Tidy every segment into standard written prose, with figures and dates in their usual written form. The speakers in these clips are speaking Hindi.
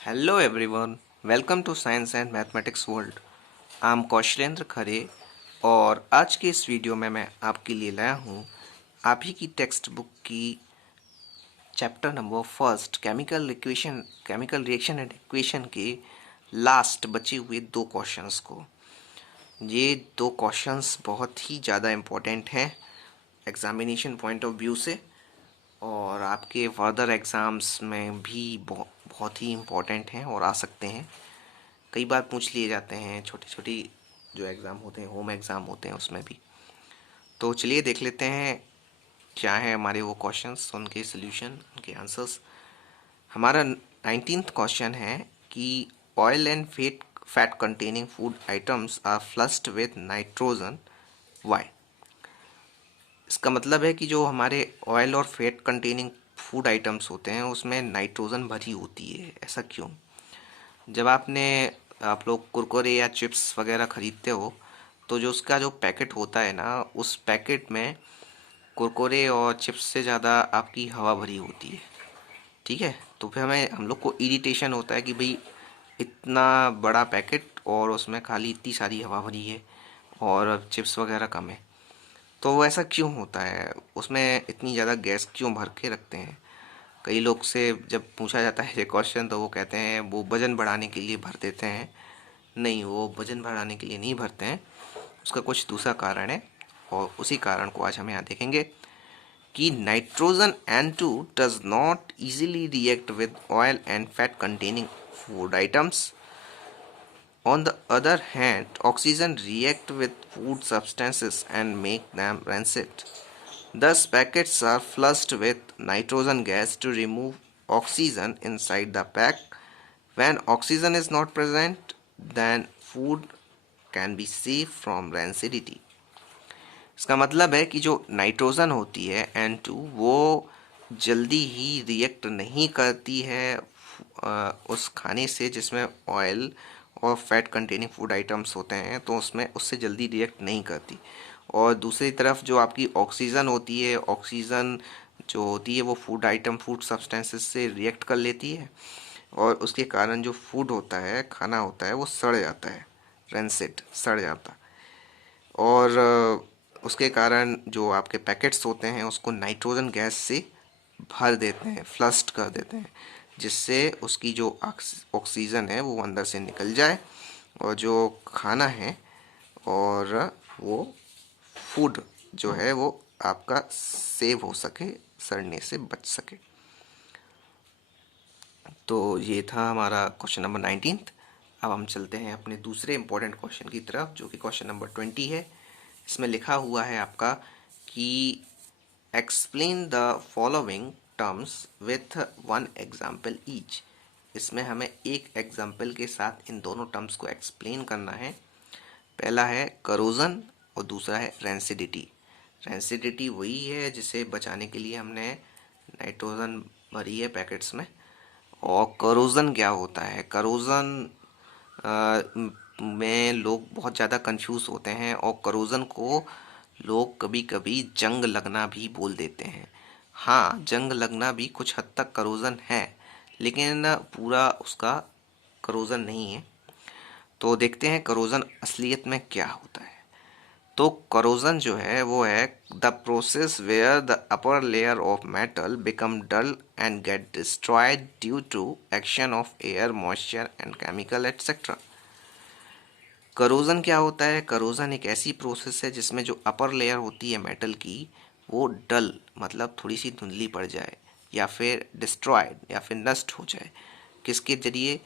Hello everyone, welcome to science and mathematics world. I am Kaushlendra Khare और आज के इस वीडियो में मैं आपके लिए लाया हूँ आप ही की टेक्स्ट बुक की chapter number first chemical reaction and equation के लास्ट बचे हुए दो क्वेश्चंस को। ये दो क्वेश्चंस बहुत ही ज़्यादा इम्पोर्टेंट हैं एग्जामिनेशन पॉइंट ऑफ व्यू से और आपके फर्दर एग्ज़ाम्स में भी बहुत ही इम्पोर्टेंट हैं और आ सकते हैं। कई बार पूछ लिए जाते हैं छोटी छोटी जो एग्ज़ाम होते हैं, होम एग्ज़ाम होते हैं, उसमें भी। तो चलिए देख लेते हैं क्या है हमारे वो क्वेश्चंस, उनके सॉल्यूशन, उनके आंसर्स। हमारा 19th क्वेश्चन है कि oil and fat containing food items are flushed with nitrogen, why. इसका मतलब है कि जो हमारे ऑयल और फैट कंटेनिंग फूड आइटम्स होते हैं उसमें नाइट्रोजन भरी होती है, ऐसा क्यों? जब आप लोग कुरकुरे या चिप्स वगैरह ख़रीदते हो तो जो उसका जो पैकेट होता है ना, उस पैकेट में कुरकुरे और चिप्स से ज़्यादा आपकी हवा भरी होती है। ठीक है, तो फिर हम लोग को इरिटेशन होता है कि भाई इतना बड़ा पैकेट और उसमें खाली इतनी सारी हवा भरी है और चिप्स वगैरह कम है। तो वो ऐसा क्यों होता है, उसमें इतनी ज़्यादा गैस क्यों भर के रखते हैं? कई लोग से जब पूछा जाता है ये क्वेश्चन तो वो कहते हैं वो वज़न बढ़ाने के लिए भर देते हैं। नहीं, वो वज़न बढ़ाने के लिए नहीं भरते हैं, उसका कुछ दूसरा कारण है और उसी कारण को आज हम यहाँ देखेंगे कि nitrogen N2 does not easily react with oil and fat containing food items. On the other hand, oxygen react with food substances and make them rancid. Thus, packets are flushed with nitrogen gas to remove oxygen inside the pack. When oxygen is not present, then food can be safe from rancidity. इसका मतलब है कि जो नाइट्रोजन होती है N2, वो जल्दी ही रिएक्ट नहीं करती है उस खाने से जिसमें ऑयल और फैट कंटेनिंग फूड आइटम्स होते हैं, तो उसमें उससे जल्दी रिएक्ट नहीं करती। और दूसरी तरफ जो आपकी ऑक्सीजन होती है, ऑक्सीजन जो होती है वो फूड सब्सटेंसेस से रिएक्ट कर लेती है और उसके कारण जो फूड होता है, खाना होता है, वो सड़ जाता है, रेंसिड, सड़ जाता। और उसके कारण जो आपके पैकेट्स होते हैं उसको नाइट्रोजन गैस से भर देते हैं, फ्लश्ड कर देते हैं, जिससे उसकी जो ऑक्सीजन है वो अंदर से निकल जाए और जो खाना है और वो फूड जो है वो आपका सेव हो सके, सड़ने से बच सके। तो ये था हमारा क्वेश्चन नंबर 19th। अब हम चलते हैं अपने दूसरे इम्पोर्टेंट क्वेश्चन की तरफ, जो कि क्वेश्चन नंबर 20 है। इसमें लिखा हुआ है आपका कि explain the following terms with one example each. इसमें हमें एक एग्जाम्पल के साथ इन दोनों टर्म्स को एक्सप्लेन करना है। पहला है करोजन और दूसरा है रेंसिडिटी। रेंसिडिटी वही है जिसे बचाने के लिए हमने नाइट्रोजन भरी है पैकेट्स में। और करोजन क्या होता है? करोजन में लोग बहुत ज़्यादा कंफ्यूज होते हैं और करोजन को लोग कभी कभी जंग लगना भी बोल देते हैं। हाँ, जंग लगना भी कुछ हद तक करोजन है, लेकिन पूरा उसका करोजन नहीं है। तो देखते हैं करोजन असलियत में क्या होता है। तो करोजन जो है वो है the process where the upper layer of metal become dull and get destroyed due to action of air, moisture and chemical etcetera. Corrosion क्या होता है? करोजन एक ऐसी प्रोसेस है जिसमें जो अपर लेयर होती है मेटल की वो डल, मतलब थोड़ी सी धुंधली पड़ जाए, या फिर डिस्ट्रॉयड या फिर नष्ट हो जाए। किसके जरिए?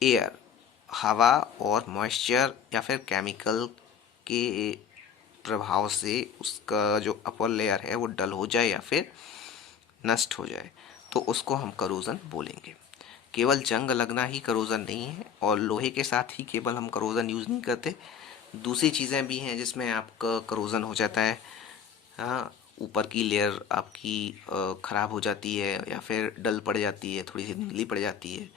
एयर, हवा, और मॉइस्चर या फिर केमिकल के प्रभाव से उसका जो अपर लेयर है वो डल हो जाए या फिर नष्ट हो जाए, तो उसको हम करोजन बोलेंगे। केवल जंग लगना ही करोजन नहीं है, और लोहे के साथ ही केवल हम करोजन यूज़ नहीं करते, दूसरी चीज़ें भी हैं जिसमें आपका करोजन हो जाता है। हाँ, ऊपर की लेयर आपकी ख़राब हो जाती है या फिर डल पड़ जाती है, थोड़ी सी धुंधली पड़ जाती है।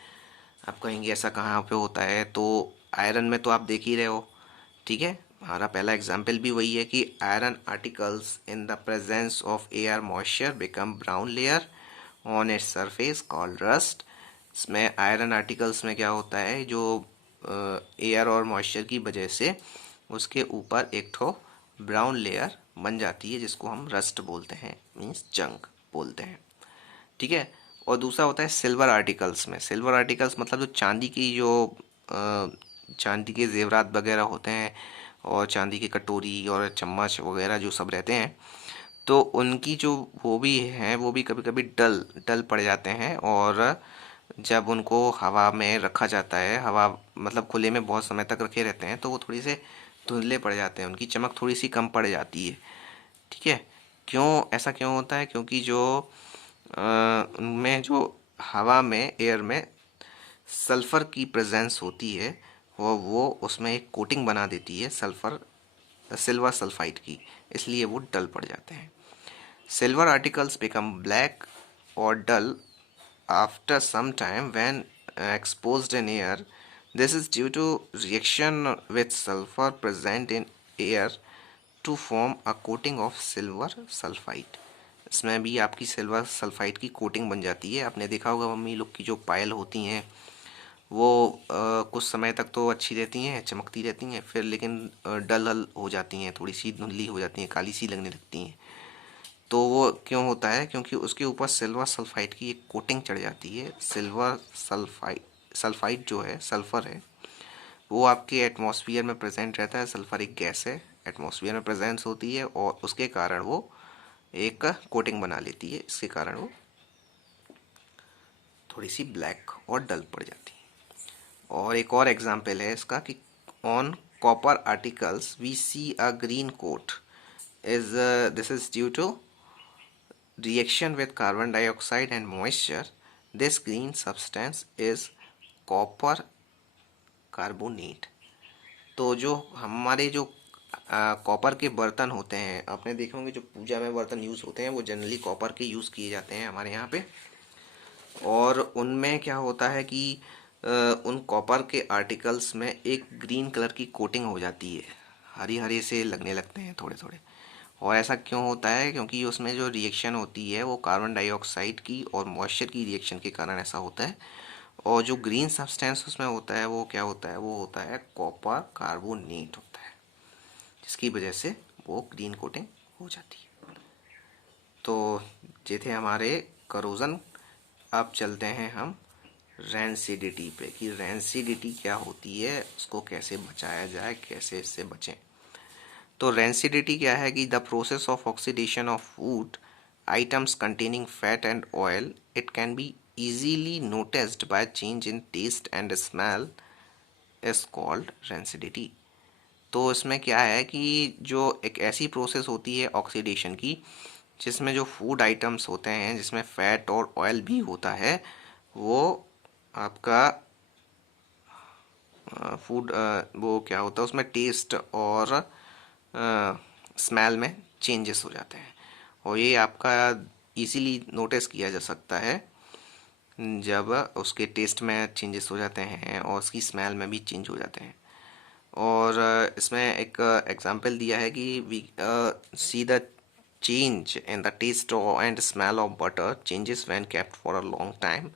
आप कहेंगे ऐसा कहाँ पे होता है? तो आयरन में तो आप देख ही रहे हो। ठीक है, हमारा पहला एग्जाम्पल भी वही है कि iron articles in the presence of air moisture become brown layer on its surface called rust. इसमें आयरन आर्टिकल्स में क्या होता है, जो एयर और मॉइस्चर की वजह से उसके ऊपर एक ठो ब्राउन लेयर बन जाती है, जिसको हम रस्ट बोलते हैं, मीन्स जंग बोलते हैं। ठीक है। और दूसरा होता है सिल्वर आर्टिकल्स में। सिल्वर आर्टिकल्स मतलब जो चांदी की जो चांदी के जेवरात वगैरह होते हैं और चांदी की कटोरी और चम्मच वगैरह जो सब रहते हैं, तो उनकी जो वो भी हैं, वो भी कभी कभी डल डल पड़ जाते हैं। और जब उनको हवा में रखा जाता है, हवा मतलब खुले में बहुत समय तक रखे रहते हैं, तो वो थोड़ी से धुंधले पड़ जाते हैं, उनकी चमक थोड़ी सी कम पड़ जाती है। ठीक है। क्यों ऐसा क्यों होता है? क्योंकि जो उनमें जो हवा में, एयर में सल्फ़र की प्रेजेंस होती है, वो उसमें एक कोटिंग बना देती है सल्फ़र सिल्वर सल्फाइड की, इसलिए वो डल पड़ जाते हैं। सिल्वर आर्टिकल्स बिकम ब्लैक और डल after some time when exposed in air. This is due to reaction with sulfur present in air to form a coating of silver sulfide. इसमें भी आपकी सिल्वर सल्फाइड की कोटिंग बन जाती है। आपने देखा होगा मम्मी लोग की जो पायल होती हैं, वो कुछ समय तक तो अच्छी रहती हैं, चमकती रहती हैं, फिर लेकिन डल हल हो जाती हैं, थोड़ी सी धुंधली हो जाती हैं, काली सी लगने लगती हैं। तो वो क्यों होता है? क्योंकि उसके ऊपर सिल्वर सल्फाइड की एक कोटिंग चढ़ जाती है। सिल्वर सल्फाइड जो है, सल्फ़र है, वो आपके एटमॉस्फेयर में प्रेजेंट रहता है। सल्फर एक गैस है, एटमॉस्फेयर में प्रेजेंस होती है और उसके कारण वो एक कोटिंग बना लेती है। इसके कारण वो थोड़ी सी ब्लैक और डल पड़ जाती है। और एक और एग्जांपल है इसका कि on copper articles we see a green coat is this is due to reaction with carbon dioxide and moisture. This green substance is copper carbonate. तो जो हमारे जो कॉपर के बर्तन होते हैं, आपने देखे होंगे जो पूजा में बर्तन यूज़ होते हैं, वो जनरली कॉपर के यूज़ किए जाते हैं हमारे यहाँ पे। और उनमें क्या होता है कि उन कॉपर के आर्टिकल्स में एक ग्रीन कलर की कोटिंग हो जाती है, हरी हरी से लगने लगते हैं थोड़े थोड़े। और ऐसा क्यों होता है? क्योंकि उसमें जो रिएक्शन होती है वो कार्बन डाइऑक्साइड की और मॉइस्चर की रिएक्शन के कारण ऐसा होता है। और जो ग्रीन सब्सटेंस उसमें होता है वो क्या होता है? वो होता है कॉपर कार्बोनेट होता है, जिसकी वजह से वो ग्रीन कोटिंग हो जाती है। तो ये थे हमारे करोजन। अब चलते हैं हम रेंसिडिटी पे, कि रेंसिडिटी क्या होती है, उसको कैसे बचाया जाए, कैसे इससे बचें। तो रेंसिडिटी क्या है? कि the process of oxidation of food items containing fat and oil, it can be easily noticed by change in taste and smell is called rancidity. तो इसमें क्या है कि जो एक ऐसी प्रोसेस होती है ऑक्सीडेशन की, जिसमें जो फूड आइटम्स होते हैं, जिसमें फैट और ऑयल भी होता है, वो आपका फूड वो क्या होता है, उसमें टेस्ट और स्मेल में चेंजेस हो जाते हैं। और ये आपका इजीली नोटिस किया जा सकता है जब उसके टेस्ट में चेंजेस हो जाते हैं और उसकी स्मेल में भी चेंज हो जाते हैं। और इसमें एक एग्जांपल दिया है कि we see the change in the taste and smell of butter changes when kept for a long time.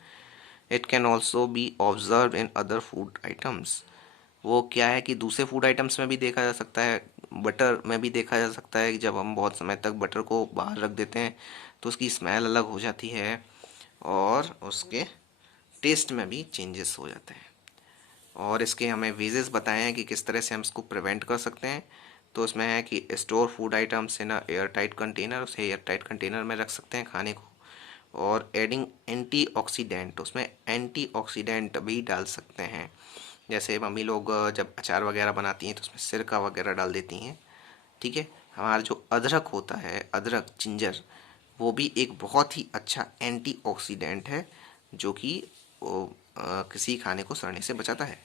It can also be observed in other food items. वो क्या है कि दूसरे फूड आइटम्स में भी देखा जा सकता है, बटर में भी देखा जा सकता है कि जब हम बहुत समय तक बटर को बाहर रख देते हैं तो उसकी स्मेल अलग हो जाती है और उसके टेस्ट में भी चेंजेस हो जाते हैं। और इसके हमें वेजेस बताए हैं कि किस तरह से हम इसको प्रिवेंट कर सकते हैं। तो उसमें है कि store food items in air tight container, उसे एयर टाइट कंटेनर में रख सकते हैं खाने को। और एडिंग एंटीऑक्सीडेंट, उसमें एंटीऑक्सीडेंट भी डाल सकते हैं। जैसे मम्मी लोग जब अचार वगैरह बनाती हैं तो उसमें सिरका वगैरह डाल देती हैं। ठीक है। हमारा जो अदरक होता है, अदरक जिंजर, वो भी एक बहुत ही अच्छा एंटीऑक्सीडेंट है, जो कि किसी खाने को सड़ने से बचाता है।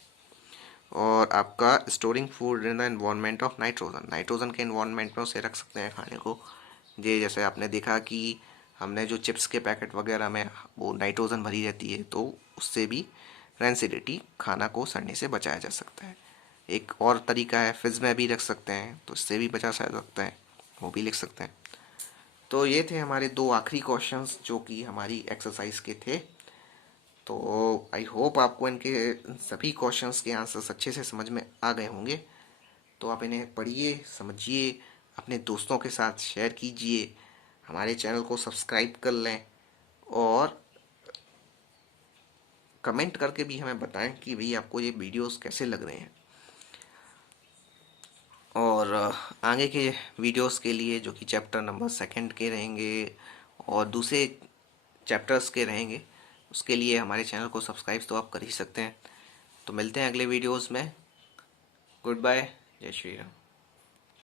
और आपका storing food in the environment of nitrogen, nitrogen के इन्वायरमेंट में उसे रख सकते हैं खाने को। ये जैसे आपने देखा कि हमने जो चिप्स के पैकेट वगैरह में वो नाइट्रोजन भरी रहती है, तो उससे भी रेंसिडिटी, खाना को सड़ने से बचाया जा सकता है। एक और तरीका है, फ्रिज में भी रख सकते हैं, तो इससे भी बचा जा सकता है, वो भी लिख सकते हैं। तो ये थे हमारे दो आखिरी क्वेश्चंस जो कि हमारी एक्सरसाइज के थे। तो आई होप आपको इनके सभी क्वेश्चंस के आंसर्स अच्छे से समझ में आ गए होंगे। तो आप इन्हें पढ़िए, समझिए, अपने दोस्तों के साथ शेयर कीजिए, हमारे चैनल को सब्सक्राइब कर लें और कमेंट करके भी हमें बताएं कि भाई आपको ये वीडियोस कैसे लग रहे हैं। और आगे के वीडियोस के लिए जो कि चैप्टर नंबर 2 के रहेंगे और दूसरे चैप्टर्स के रहेंगे, उसके लिए हमारे चैनल को सब्सक्राइब तो आप कर ही सकते हैं। तो मिलते हैं अगले वीडियोस में। गुड बाय, जय श्री राम।